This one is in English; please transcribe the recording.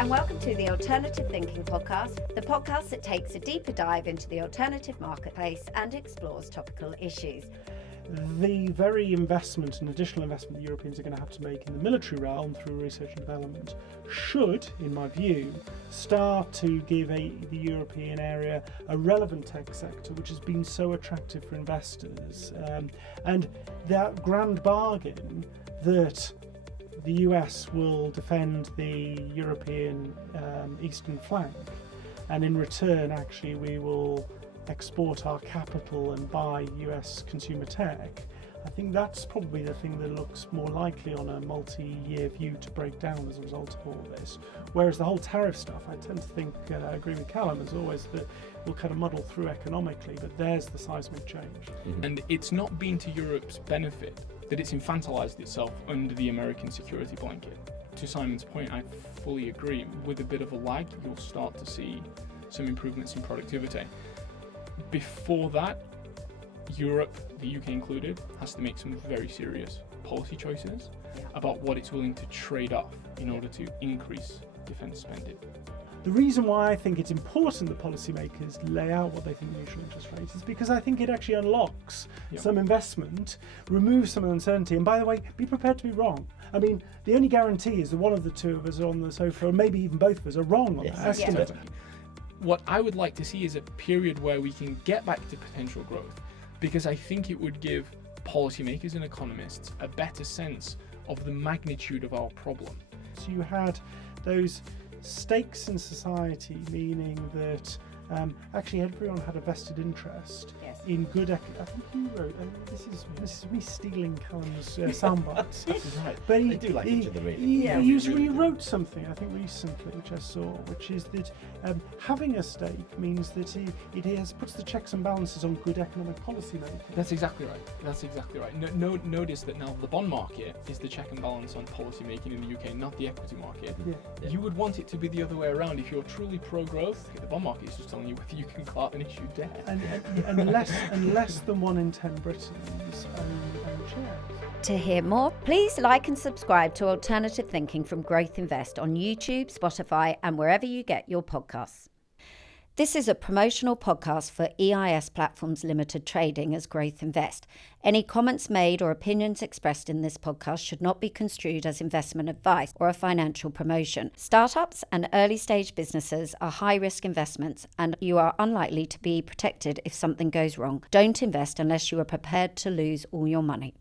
and welcome to the Alternative Thinking Podcast, the podcast that takes a deeper dive into the alternative marketplace and explores topical issues. The very investment and additional investment the Europeans are going to have to make in the military realm through research and development should, in my view, start to give the European area a relevant tech sector which has been so attractive for investors. And that grand bargain that the US will defend the European eastern flank, and in return actually we will export our capital and buy US consumer tech. I think that's probably the thing that looks more likely on a multi-year view to break down as a result of all this. Whereas the whole tariff stuff, I tend to think, I agree with Kallum as always, that we'll kind of muddle through economically, but there's the seismic change. Mm-hmm. And it's not been to Europe's benefit that it's infantilized itself under the American security blanket. To Simon's point, I fully agree. With a bit of a lag, you'll start to see some improvements in productivity. Before that, Europe, the UK included, has to make some very serious policy choices about what it's willing to trade off in order to increase defence spending. The reason why I think it's important that policymakers lay out what they think the neutral interest rate is because I think it actually unlocks some investment, removes some uncertainty, and by the way, be prepared to be wrong. I mean, the only guarantee is that one of the two of us on the sofa, or maybe even both of us, are wrong on that estimate. What I would like to see is a period where we can get back to potential growth, because I think it would give policymakers and economists a better sense of the magnitude of our problem. So you had those stakes in society, meaning that actually everyone had a vested interest in good. I think you wrote, this is me stealing Kallum's sound bites. Right. But they do like each other, really. He wrote something, I think recently, which I saw, which is that having a stake means that it puts the checks and balances on good economic policy making. That's exactly right. Notice that now the bond market is the check and balance on policy making in the UK, not the equity market. Yeah. You would want it to be the other way around. If you're truly pro-growth, the bond market is just telling you whether you can go out and issue debt. And less than 1 in 10 Britons own shares. To hear more, please like and subscribe to Alternative Thinking from growthInvest on YouTube, Spotify, and wherever you get your podcasts. This is a promotional podcast for EIS Platforms Limited Trading as growthInvest. Any comments made or opinions expressed in this podcast should not be construed as investment advice or a financial promotion. Startups and early stage businesses are high risk investments and you are unlikely to be protected if something goes wrong. Don't invest unless you are prepared to lose all your money.